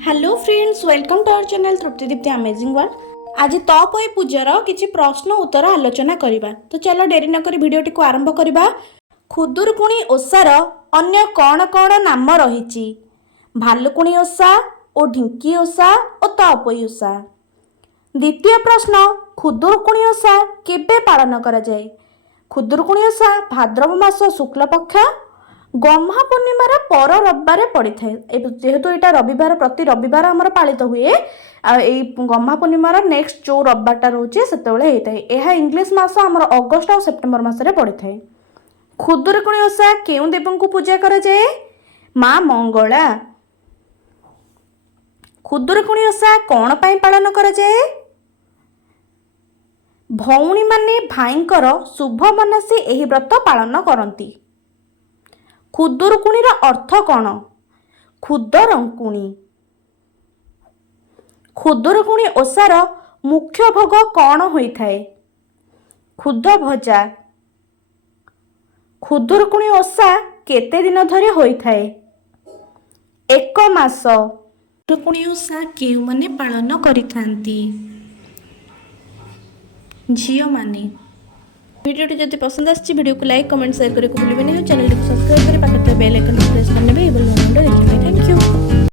Hello friends, welcome to our channel Tripti Dipti amazing world. आज तपई पूजार किछि प्रश्न उत्तर आलोचना करिबा। तो चलो डेरी न करी भिडियोटी को आरंभ करिबा। खुदुरकुणी ओसार अन्य कौन कौन नाम रहिछि? भालुकुणी ओसा ओ ढिंकी ओसा ओ तपई ओसा। द्वितीय प्रश्न, खुदुरकुणी ओसा केबे पालन करा जाए? खुदुरकुणी ओसा भाद्रव मास शुक्ल पक्ष गम्हा पूर्णिमार पर रविवार पड़ी थाए। जेहेतु यहाँ रविवार प्रति रविवार आमर पालित हुए गम्हा पूर्णिमार नेक्स्ट जो रविवारटा रोचे से होता है। यह इंग्लिश मास आमर अगस्ट और सेप्टेम्बर मसरे पड़ी थाए। खुदुरकुणी ओसा केउं देव को पूजा करा जाए? माँ मंगला। खुदुरकुणी ओसा कौन पाई पालन करा जाए? भौणी माने भाईंकर शुभ मनसी एही व्रत पालन करती। खुदुरकुणीर अर्थ कौन? खुदरंकुणी। खुदुरकुणी ओसार मुख्य भोग कौन होइथाए? खुद भजा। खुदुरकुणी ओसा केते दिन धरि होइथाए? एक मास। खुदुरकुणी ओसा केउ माने पालन करिथांती? झियो माने। वीडियोटी जदि पसंद आछि वीडियो को लाइक कमेंट शेयर करके भूलिबे नहीं। चैनल को सब्सक्राइब करी पाखरे बेल आइकन प्रेस करने देखिए। Thank you.